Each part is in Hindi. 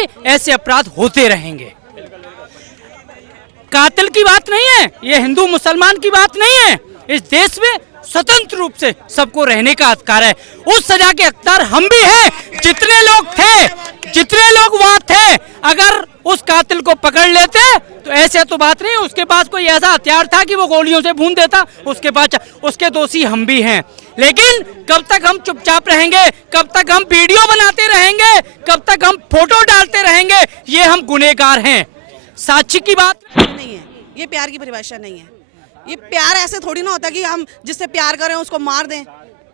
मिलेगी, ऐसे अपराध होते रहेंगे। कातिल की बात नहीं है, ये हिंदू मुसलमान की बात नहीं है। इस देश में स्वतंत्र रूप से सबको रहने का अधिकार है। उस सजा के हकदार हम भी हैं। जितने लोग थे, जितने लोग वहां थे, अगर उस कातिल को पकड़ लेते तो ऐसे तो बात नहीं, उसके पास कोई ऐसा हथियार था कि वो गोलियों से भून देता, उसके बाद उसके दोषी हम भी हैं। लेकिन कब तक हम चुपचाप रहेंगे, कब तक हम वीडियो बनाते रहेंगे, कब तक हम फोटो डालते रहेंगे, ये हम गुनहगार हैं। साक्षी की बात नहीं है, ये प्यार की परिभाषा नहीं है। ये प्यार ऐसे थोड़ी ना होता कि हम जिससे प्यार करें उसको मार दें।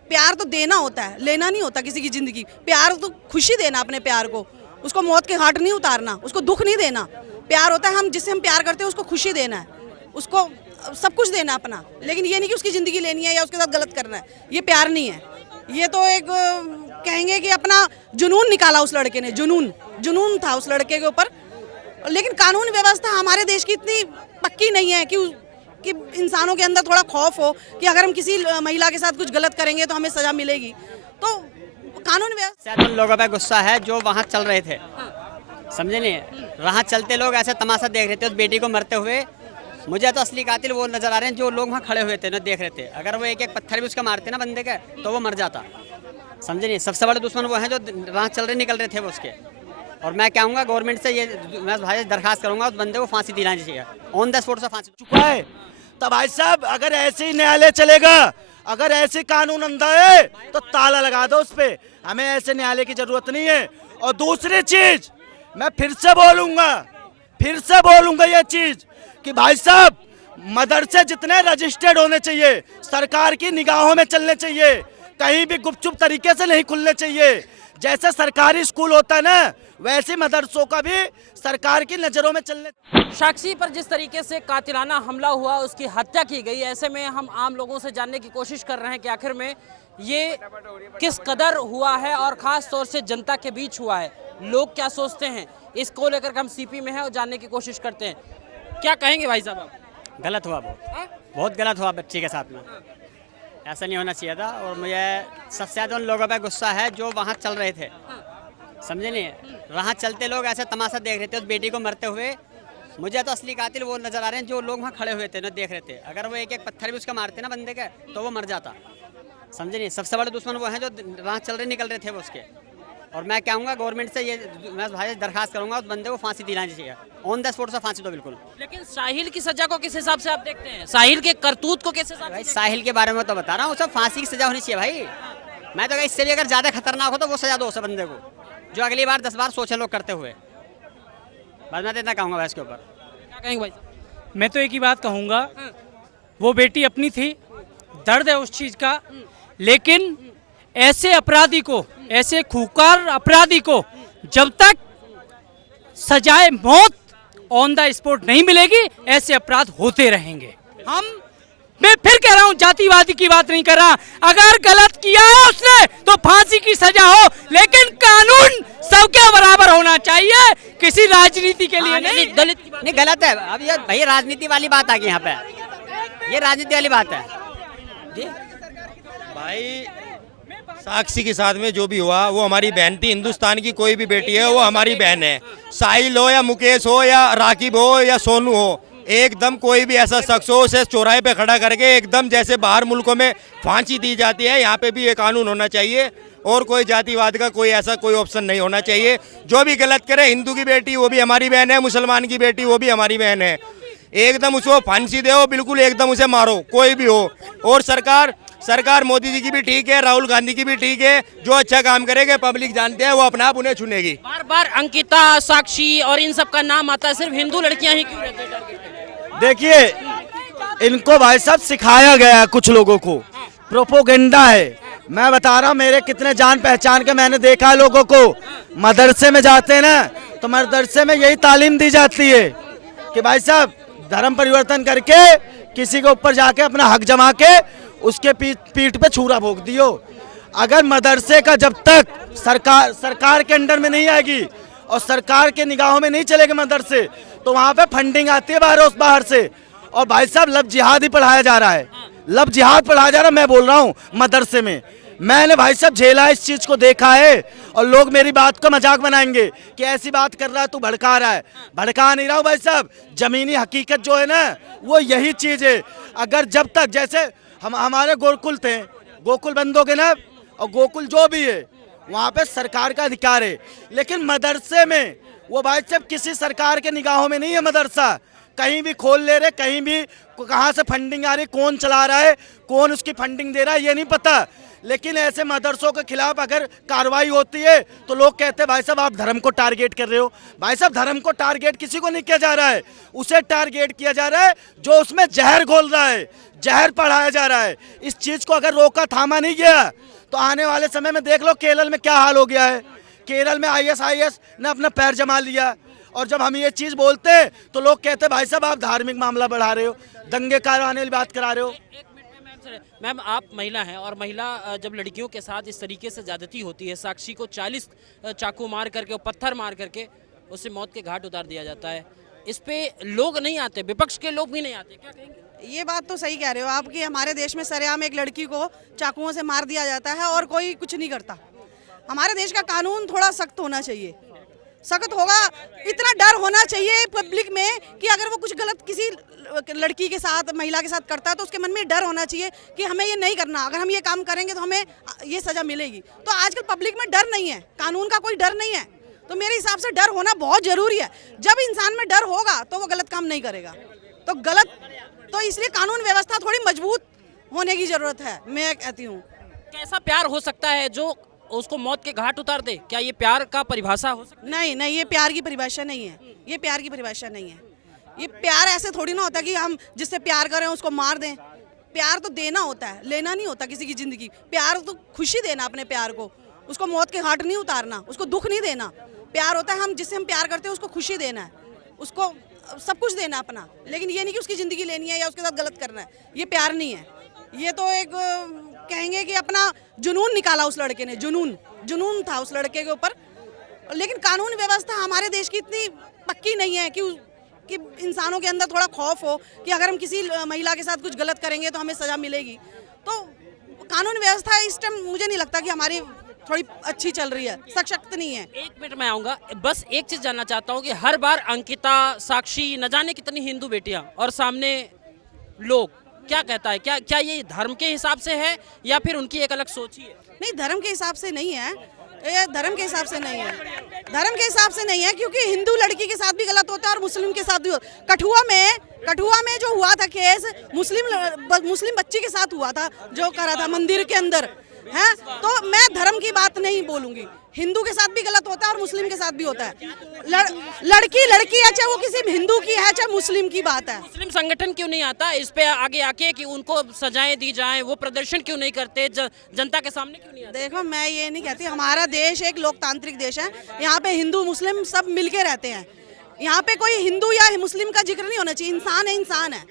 प्यार तो देना होता है, लेना नहीं होता किसी की जिंदगी। प्यार तो खुशी देना अपने प्यार को, उसको मौत के घाट नहीं उतारना, उसको दुख नहीं देना। प्यार होता है हम जिससे हम प्यार करते हैं उसको खुशी देना है, उसको सब कुछ देना अपना। लेकिन ये नहीं कि उसकी जिंदगी लेनी है या उसके साथ गलत करना है। ये प्यार नहीं है। ये तो एक कहेंगे कि अपना जुनून निकाला उस लड़के ने, जुनून था उस लड़के के ऊपर। लेकिन कानून व्यवस्था हमारे देश की इतनी पक्की नहीं है कि इंसानों के अंदर थोड़ा खौफ हो कि अगर हम किसी महिला के साथ कुछ गलत करेंगे तो हमें सजा मिलेगी। तो कानून व्यवस्था उन लोगों पे गुस्सा है जो वहाँ चल रहे थे, समझे नहीं? वहाँ चलते लोग ऐसे तमाशा देख रहे थे उस बेटी को मरते हुए। मुझे तो असली कातिल वो नजर आ रहे हैं जो लोग वहाँ खड़े हुए थे ना, देख रहे थे। अगर वो एक एक पत्थर भी उसका मारते ना बंदे के तो वो मर जाता, समझे नहीं? सबसे बड़े दुश्मन वो हैं जो वहाँ चल रहे निकल रहे थे वो उसके। और मैं कहूँगा गवर्नमेंट से, ये मैं भाई दरखास्त करूँगा उस बंदे को फांसी दिलानी चाहिए, ऑन द स्पॉट से फांसी चुका है। तो भाई साहब अगर ऐसे ही न्यायालय चलेगा, अगर ऐसे कानून अंधा है तो ताला लगा दो उस पे। हमें ऐसे न्यायालय की जरूरत नहीं है। और दूसरी चीज मैं फिर से बोलूंगा ये चीज कि भाई साहब मदरसे जितने रजिस्टर्ड होने चाहिए, सरकार की निगाहों में चलने चाहिए, कहीं भी गुपचुप तरीके से नहीं खुलने चाहिए। जैसे सरकारी स्कूल होता है ना, वैसे मदरसों का भी सरकार की नजरों में चलने। साक्षी पर जिस तरीके से कातिलाना हमला हुआ, उसकी हत्या की गई, ऐसे में हम आम लोगों से जानने की कोशिश कर रहे हैं कि आखिर में ये किस कदर हुआ है और ख़ास तौर से जनता के बीच हुआ है। लोग क्या सोचते हैं इसको लेकर के हम सीपी में हैं और जानने की कोशिश करते हैं। क्या कहेंगे भाई साहब आप? गलत हुआ, बहुत गलत हुआ बच्ची के साथ में। ऐसा नहीं होना चाहिए था। और मुझे सबसे ज़्यादा उन लोगों पे गुस्सा है जो वहाँ चल रहे थे, समझे नहीं? वहाँ चलते लोग ऐसे तमाशा देख रहे थे उस बेटी को मरते हुए। मुझे तो असली कातिल वो नजर आ रहे हैं जो लोग वहाँ खड़े हुए थे ना, देख रहे थे। अगर वो एक एक पत्थर भी उसका मारते ना बंदे के तो वो मर जाता, समझे नहीं? सबसे बड़े दुश्मन वो हैं जो वहाँ चल रहे निकल रहे थे वो उसके। और मैं कहूँगा गवर्नमेंट से, ये मैं भाई दरखास्त करूँगा उस बंदे को फांसी दिलानी चाहिए, ऑन द स्पॉट से फांसी दो बिल्कुल। लेकिन साहिल की सजा को किस हिसाब से आप देखते हैं? साहिल के करतूत को किस हिसाब भाई से? साहिल के बारे में तो बता रहा हूँ, सब फांसी की सजा होनी चाहिए भाई। मैं तो कहीं इससे भी अगर ज़्यादा खतरनाक हो तो वो सजा दो उस बंदे को, जो अगली बार 10 बार सोचे लोग करते हुए। बस मैं तो इतना कहूँगा भाई इसके ऊपर। क्या कहेंगे भाई साहब? मैं तो एक ही बात कहूँगा, वो बेटी अपनी थी, दर्द है उस चीज़ का। लेकिन ऐसे अपराधी को, ऐसे खूंखार अपराधी को जब तक सजाए मौत ऑन द स्पॉट नहीं मिलेगी, ऐसे अपराध होते रहेंगे। मैं फिर कह रहा हूँ, जातिवादी की बात नहीं कर रहा। अगर गलत किया है उसने तो फांसी की सजा हो, लेकिन कानून सबके बराबर होना चाहिए, किसी राजनीति के लिए नहीं। दलित की बात नहीं गलत है। अब ये भाई राजनीति वाली बात आ गई यहाँ पे, ये राजनीति वाली बात है जी। भाई साक्षी के साथ में जो भी हुआ वो हमारी बहन थी। हिंदुस्तान की कोई भी बेटी है वो हमारी बहन है। साहिल हो या मुकेश हो या राकिब हो या सोनू हो, एकदम कोई भी ऐसा शख्स हो उसे चौराहे पे खड़ा करके एकदम जैसे बाहर मुल्कों में फांसी दी जाती है, यहाँ पे भी ये कानून होना चाहिए। और कोई जातिवाद का कोई ऐसा कोई ऑप्शन नहीं होना चाहिए। जो भी गलत करे, हिंदू की बेटी वो भी हमारी बहन है, मुसलमान की बेटी वो भी हमारी बहन है, एकदम उसको फांसी दो, बिल्कुल एकदम उसे मारो, कोई भी हो। और सरकार मोदी जी की भी ठीक है, राहुल गांधी की भी ठीक है। जो अच्छा काम करेंगे पब्लिक जानते हैं, वो अपना आप उन्हें चुनेगी। बार बार अंकिता, साक्षी और इन सब का नाम आता है, सिर्फ हिंदू लड़कियां ही क्यों रहती हैं? देखिए इनको भाई साहब सिखाया गया है, कुछ लोगों को प्रोपोगेंडा है। मैं बता रहा हूँ, मेरे कितने जान पहचान के मैंने देखा है लोगों को। मदरसे में जाते हैं ना, तो मदरसे में यही तालीम दी जाती है कि भाई साहब धर्म परिवर्तन करके किसी के ऊपर जाके अपना हक जमा के उसके पीठ पे छुरा भोग दियो। अगर मदरसे का जब तक सरकार के अंडर में नहीं आएगी और सरकार के निगाहों में नहीं चलेगा मदरसे, तो वहाँ पे फंडिंग आती है बाहर से। और भाई साहब लव जिहाद ही पढ़ाया जा रहा है, लव जिहाद पढ़ाया जा रहा है। मैं बोल रहा हूँ मदरसे में मैंने भाई साहब झेला है, इस चीज को देखा है। और लोग मेरी बात को मजाक बनाएंगे कि ऐसी बात कर रहा है तू, भड़का रहा है। भड़का नहीं रहा हूं भाई साहब, जमीनी हकीकत जो है ना वो यही चीज है। अगर जब तक जैसे हमारे गोकुल थे, गोकुल बंद हो गए ना, और गोकुल जो भी है वहाँ पे सरकार का अधिकार है, लेकिन मदरसे में वो भाई साहब किसी सरकार के निगाहों में नहीं है। मदरसा कहीं भी खोल ले रहे, कहीं भी कहाँ से फंडिंग आ रही, कौन चला रहा है, कौन उसकी फंडिंग दे रहा है, ये नहीं पता। लेकिन ऐसे मदरसों के खिलाफ अगर कार्रवाई होती है तो लोग कहते हैं भाई साहब आप धर्म को टारगेट कर रहे हो। भाई साहब धर्म को टारगेट किसी को नहीं किया जा रहा है, उसे टारगेट किया जा रहा है जो उसमें जहर घोल रहा है, जहर पढ़ाया जा रहा है। इस चीज को अगर रोका थामा नहीं गया तो आने वाले समय में देख लो केरल में क्या हाल हो गया है। केरल में ISIS ने अपना पैर जमा लिया, और जब हम ये चीज बोलते हैं तो लोग कहते हैं भाई साहब आप धार्मिक मामला बढ़ा रहे हो, दंगे कराने वाली बात करा रहे हो। मैम आप महिला हैं, और महिला जब लड़कियों के साथ इस तरीके से ज्यादती होती है, साक्षी को 40 चाकू मार करके और पत्थर मार करके उसे मौत के घाट उतार दिया जाता है, इस पे लोग नहीं आते, विपक्ष के लोग भी नहीं आते, क्या कहेंगे? ये बात तो सही कह रहे हो आप कि हमारे देश में सरेआम एक लड़की को चाकुओं से मार दिया जाता है और कोई कुछ नहीं करता। हमारे देश का कानून थोड़ा सख्त होना चाहिए, सख्त होगा, इतना डर होना चाहिए पब्लिक में कि अगर वो कुछ गलत किसी लड़की के साथ, महिला के साथ करता है तो उसके मन में डर होना चाहिए कि हमें ये नहीं करना, अगर हम ये काम करेंगे तो हमें ये सजा मिलेगी। तो आजकल पब्लिक में डर नहीं है, कानून का कोई डर नहीं है, तो मेरे हिसाब से डर होना बहुत जरूरी है। जब इंसान में डर होगा तो वो गलत काम नहीं करेगा। तो इसलिए कानून व्यवस्था थोड़ी मजबूत होने की जरूरत है, मैं कहती हूँ। कैसा प्यार हो सकता है जो उसको मौत के घाट उतार दे? क्या ये प्यार का परिभाषा हो सकता नहीं, ये प्यार की परिभाषा नहीं है, ये प्यार की परिभाषा नहीं है। ये प्यार ऐसे थोड़ी ना होता कि हम जिससे प्यार करें उसको मार दें। प्यार तो देना होता है, लेना नहीं होता किसी की जिंदगी। प्यार तो खुशी देना अपने प्यार को, उसको मौत के घाट नहीं उतारना, उसको दुख नहीं देना। प्यार होता है हम जिससे हम प्यार करते हैं उसको खुशी देना है, उसको सब कुछ देना अपना, लेकिन ये नहीं कि उसकी ज़िंदगी लेनी है या उसके साथ गलत करना है। ये प्यार नहीं है, ये तो एक कहेंगे कि अपना जुनून निकाला उस लड़के ने, जुनून था उस लड़के के ऊपर। लेकिन कानून व्यवस्था हमारे देश की इतनी पक्की नहीं है कि इंसानों के अंदर थोड़ा खौफ हो कि अगर हम किसी महिला के साथ कुछ गलत करेंगे तो हमें सज़ा मिलेगी। तो कानून व्यवस्था इस टाइम मुझे नहीं लगता कि हमारी थोड़ी अच्छी चल रही है, सशक्त नहीं है। 1 मिनट में आऊँगा, बस एक चीज़ जानना चाहता हूँ कि हर बार अंकिता, साक्षी, न जाने कितनी हिंदू बेटियाँ और सामने लोग, क्या कहता है, क्या ये धर्म के हिसाब से है या फिर उनकी एक अलग सोच ही है? नहीं, धर्म के हिसाब से नहीं है, ये धर्म के हिसाब से नहीं है, धर्म के हिसाब से नहीं है, क्योंकि हिंदू लड़की के साथ भी गलत होता है और मुस्लिम के साथ भी होता है। कठुआ में जो हुआ था केस, मुस्लिम बच्ची के साथ हुआ था जो करा था मंदिर के अंदर है। तो मैं धर्म की बात नहीं बोलूंगी, हिंदू के साथ भी गलत होता है और मुस्लिम के साथ भी होता है। लड़की है, चाहे वो किसी हिंदू की है चाहे मुस्लिम की बात है। मुस्लिम संगठन क्यों नहीं आता इस पे आगे आके कि उनको सजाएं दी जाएं, वो प्रदर्शन क्यों नहीं करते, जनता के सामने क्यों नहीं आते? देखो, मैं ये नहीं कहती, हमारा देश एक लोकतांत्रिक देश है, यहाँ पे हिंदू मुस्लिम सब मिलके रहते हैं। यहाँ पे कोई हिंदू या मुस्लिम का जिक्र नहीं होना चाहिए, इंसान है, इंसान है।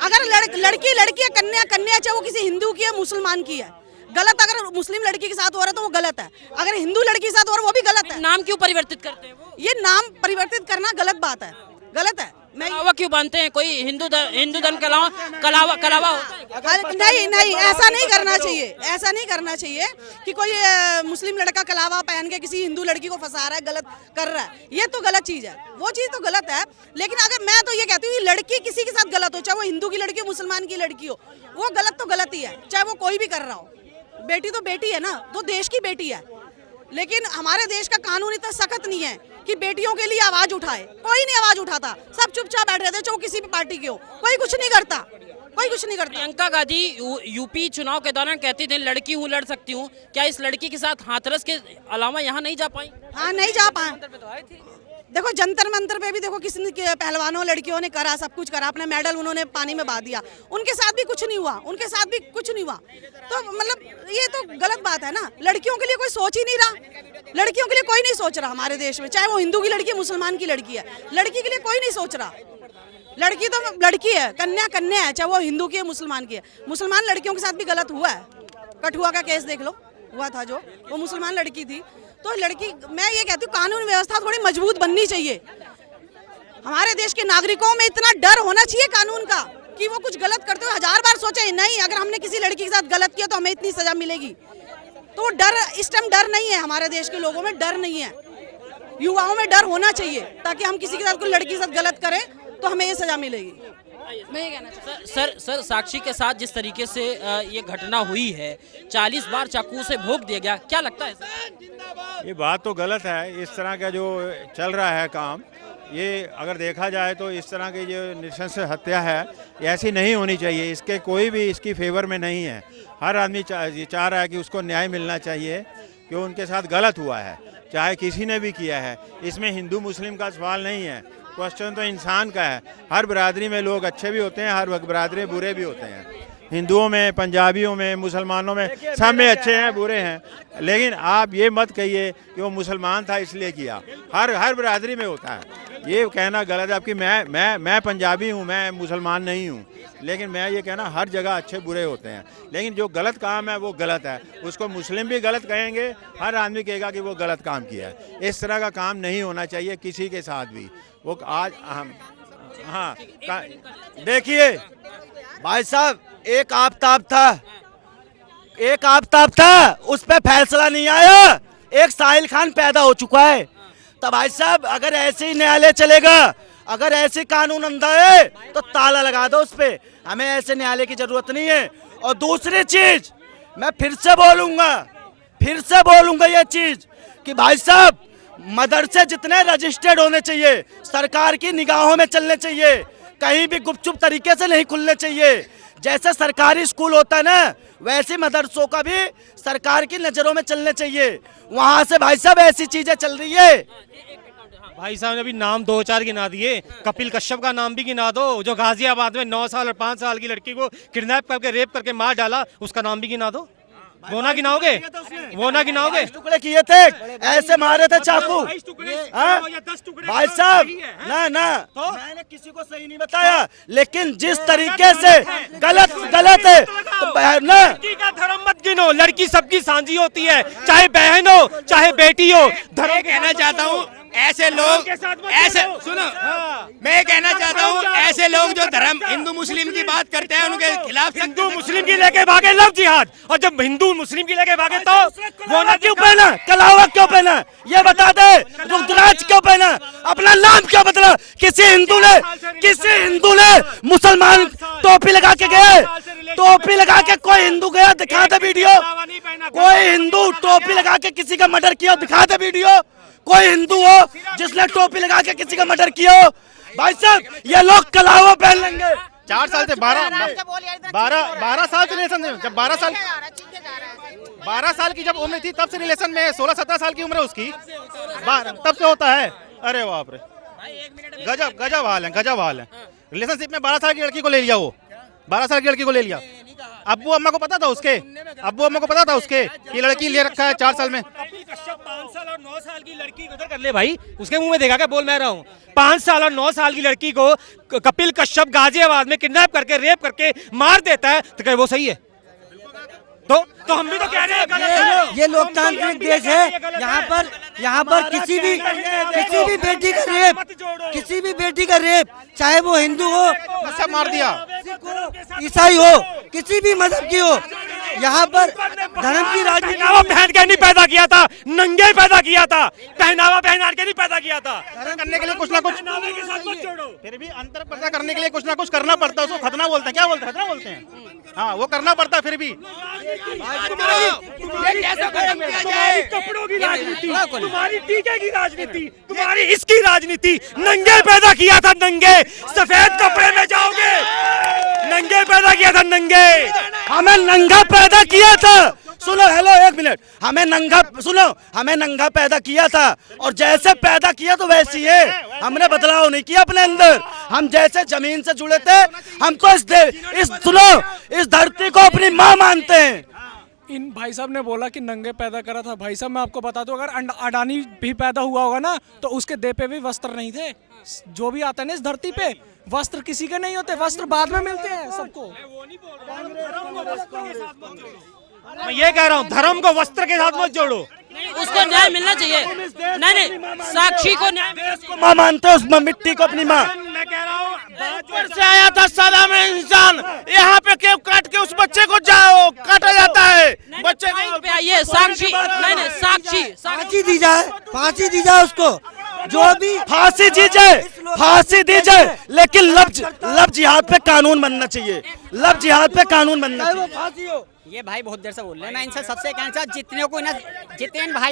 अगर लड़की है, कन्या चाहे वो किसी हिंदू की है, मुसलमान की है, गलत अगर मुस्लिम लड़की के साथ हो रहा है तो वो गलत है, अगर हिंदू लड़की के साथ हो रहा है वो भी गलत है। नाम क्यों परिवर्तित करते हैं वो? ये नाम परिवर्तित करना गलत बात है, गलत है। कलावा क्यों बांधते हैं? कोई हिंदू धन कलावा होता है? नहीं, ऐसा नहीं करना चाहिए, ऐसा नहीं करना चाहिए कि कोई मुस्लिम लड़का कलावा पहन के किसी हिंदू लड़की को फंसा रहा है, गलत कर रहा है, ये तो गलत चीज है, वो चीज तो गलत है। लेकिन अगर मैं तो ये कहती हूँ कि लड़की किसी के साथ गलत हो, चाहे वो हिंदू की लड़की हो, मुसलमान की लड़की हो, वो गलत तो गलत ही है, चाहे वो कोई भी कर रहा हो। बेटी तो बेटी है ना, तो देश की बेटी है। लेकिन हमारे देश का कानून इतना सख्त नहीं है कि बेटियों के लिए आवाज उठाए, कोई नहीं आवाज उठाता, सब चुपचाप बैठ रहते, चाहे किसी भी पार्टी के हो, कोई कुछ नहीं करता, कोई कुछ नहीं करता। प्रियंका गांधी यूपी चुनाव के दौरान कहती थी लड़की हूँ, लड़ सकती हूँ, क्या इस लड़की के साथ हाथरस के अलावा यहाँ नहीं जा पाई? हाँ, नहीं जा पाए। देखो, जंतर मंतर पे भी देखो किसी पहलवानों लड़कियों ने करा, सब कुछ करा, अपना मेडल उन्होंने पानी में बहा दिया, उनके साथ भी कुछ नहीं हुआ, तो मतलब ये तो गलत बात है ना। लड़कियों के लिए कोई सोच ही नहीं रहा, लड़कियों के लिए कोई नहीं सोच रहा हमारे देश में, चाहे वो हिंदू की लड़की, मुसलमान की लड़की है, लड़की के लिए कोई नहीं सोच रहा। लड़की तो लड़की है, कन्या है, चाहे वो हिंदू की है, मुसलमान की है। मुसलमान लड़कियों के साथ भी गलत हुआ है, कठुआ का केस देख लो, हुआ था जो, वो मुसलमान लड़की थी। तो लड़की, मैं ये कहती हूँ कानून व्यवस्था थोड़ी मजबूत बननी चाहिए। हमारे देश के नागरिकों में इतना डर होना चाहिए कानून का कि वो कुछ गलत करते हुए 1000 बार सोचे, नहीं अगर हमने किसी लड़की के साथ गलत किया तो हमें इतनी सजा मिलेगी। तो वो डर, इस टाइम डर नहीं है हमारे देश के लोगों में, डर नहीं है। युवाओं में डर होना चाहिए ताकि हम किसी के साथ, कोई लड़की के साथ गलत करें तो हमें ये सजा मिलेगी। मैं ये कहना चाहती हूँ। सर साक्षी के साथ जिस तरीके से ये घटना हुई है, 40 बार चाकू से भोंक दिया गया, क्या लगता है सर? ये बात तो गलत है। इस तरह का जो चल रहा है काम, ये अगर देखा जाए तो इस तरह की जो नृशंस हत्या है, ये ऐसी नहीं होनी चाहिए। इसके कोई भी इसकी फेवर में नहीं है। हर आदमी चाह रहा है कि उसको न्याय मिलना चाहिए कि उनके साथ गलत हुआ है, चाहे किसी ने भी किया है। इसमें हिंदू मुस्लिम का सवाल नहीं है, क्वेश्चन तो इंसान का है। हर बरादरी में लोग अच्छे भी होते हैं, हर बरादरी में बुरे भी होते हैं। हिंदुओं में, पंजाबियों में, मुसलमानों में, सब में अच्छे हैं, बुरे हैं। लेकिन आप ये मत कहिए कि वो मुसलमान था इसलिए किया। हर बरादरी में होता है। ये कहना गलत है आपकी। मैं पंजाबी हूँ, मैं मुसलमान नहीं हूँ, लेकिन मैं ये कहना हर जगह अच्छे बुरे होते हैं। लेकिन जो गलत काम है वो गलत है। उसको मुस्लिम भी गलत कहेंगे, हर आदमी कहेगा कि वो गलत काम किया है। इस तरह का काम नहीं होना चाहिए किसी के साथ भी। वो आज हम हाँ देखिए भाई साहब, एक आफताब था, उस पे फैसला नहीं आया। एक साहिल खान पैदा हो चुका है। तो भाई साहब, अगर ऐसे ही न्यायालय चलेगा, अगर ऐसे कानून अंधा है तो ताला लगा दो उस पे। हमें ऐसे न्यायालय की जरूरत नहीं है। और दूसरी चीज, मैं फिर से बोलूंगा ये चीज कि भाई साहब, मदरसे जितने रजिस्टर्ड होने चाहिए, सरकार की निगाहों में चलने चाहिए, कहीं भी गुपचुप तरीके से नहीं खुलने चाहिए। जैसे सरकारी स्कूल होता है ना, वैसे मदरसों का भी सरकार की नजरों में चलने चाहिए। वहां से भाई साहब ऐसी चीजें चल रही है। भाई साहब ने अभी नाम 2-4 गिना दिए, कपिल कश्यप का नाम भी गिना दो, जो गाजियाबाद में 9 साल और 5 साल की लड़की को किडनैप करके रेप करके मार डाला, उसका नाम भी गिना दो। वो ना गिनाओगे? टुकड़े किए थे, ऐसे मारे थे चाकू। हाँ? भाई साहब, ना मैंने किसी को सही नहीं बताया, लेकिन जिस तरीके से गलत है तो ना। लड़की का धर्म मत गिनो, लड़की सबकी साझी होती है, चाहे बहन हो चाहे बेटी हो। धर्म कहना चाहता हूँ ऐसे लोग, ऐसे सुनो, मैं कहना चाहता हूँ ऐसे लोग जो धर्म हिंदू मुस्लिम की बात करते हैं, उनके खिलाफ हिंदू मुस्लिम की लेके भागे लव जिहाद, और जब हिंदू मुस्लिम की लेके भागे तो वो ना क्यों पहना, कलावा क्यों पहना, ये बता दे। रुद्राक्ष क्यों पहना, अपना नाम क्यों बदला। किसी हिंदू ने मुसलमान टोपी लगा के गए, टोपी लगा के कोई हिंदू गया, दिखा दे वीडियो। कोई हिंदू टोपी लगा के किसी का मर्डर किया, दिखा दे वीडियो। कोई हिंदू हो जिसने टोपी लगा के किसी का मर्डर किया हो। भाई साहब, ये लोग कलावा पहन लेंगे। 4 साल से 12 साल से रिलेशन, जब 12 साल की जब उम्र थी तब से रिलेशन में, 16-17 साल की उम्र है उसकी, तब से होता है। अरे बाप रे, गजब हाल है। रिलेशनशिप में 12 साल की लड़की को ले लिया, वो 12 साल की लड़की को ले लिया। अब्बू अम्मा को पता था उसके कि लड़की ले रखा है 4 साल में। 5 साल और 9 साल की लड़की उधर कर ले भाई, उसके मुंह में देखा क्या बोल मैं रहा हूँ। 5 साल और 9 साल की लड़की को कपिल कश्यप गाजियाबाद में किडनैप करके रेप करके मार देता है, तो क्या वो सही है? तो हम भी तो कह रहे हैं ये लोकतांत्रिक देश है। यहाँ पर किसी भी बेटी का रेप, चाहे वो हिंदू हो, सब मार दिया, ईसाई हो, किसी भी मजहब की हो, यहाँ पर धर्म की राजनीति। पहनावा पहन के नहीं पैदा किया था, नंगे पैदा किया था। पहनावा पहन के नहीं पैदा किया था। करने के लिए कुछ ना कुछ, फिर भी अंतर पैदा करने के लिए कुछ ना कुछ करना पड़ता है। उसको खतना बोलते हैं, क्या बोलते हैं? खतना बोलते हैं। हाँ, वो करना पड़ता है। फिर भी तुम्हारी कपड़ों की राजनीति, तुम्हारी टीके की राजनीति, तुम्हारी इसकी राजनीति। नंगे पैदा किया था, नंगे सफेद कपड़े में जाओगे। नंगे पैदा किया था, नंगे। हमें नंगा पैदा किया था। सुनो, हेलो, एक मिनट। हमें नंगा पैदा किया था, और जैसे पैदा किया तो वैसी है। हमने बदलाव नहीं किया अपने अंदर। हम जैसे जमीन से जुड़े थे, हम तो इस धरती को अपनी माँ मानते हैं। इन भाई साहब ने बोला कि नंगे पैदा करा था। भाई साहब, मैं आपको बता दूं, अगर अडानी भी पैदा हुआ होगा ना, तो उसके देह पे भी वस्त्र नहीं थे। जो भी आता है ना इस धरती पे, वस्त्र किसी के नहीं होते, वस्त्र बाद में मिलते हैं सबको। मैं ये कह रहा हूँ, धर्म को वस्त्र के साथ मत जोड़ो। उसको न्याय मिलना चाहिए। नहीं, साक्षी को न्याय, देश को माँ मानते हो, उसमें मिट्टी को अपनी माँ। मैं कह रहा हूँ ऊपर से आया था सलाम इंसान, यहाँ पे केव काट के उस बच्चे को जाओ काटा जाता है। बच्चे लाइन पे आइए, साक्षी नहीं साक्षी फांसी दी जाए, फांसी दी जाए उसको, जो भी फांसी दी जाए, फांसी दी जाए, लेकिन लव जिहाद पे कानून बनना चाहिए, लव जिहाद पे कानून बनना चाहिए। ये भाई बहुत देर से बोल रहे हैं, मैं इनसे सबसे कहना चाहता जितने को ना जितने भाई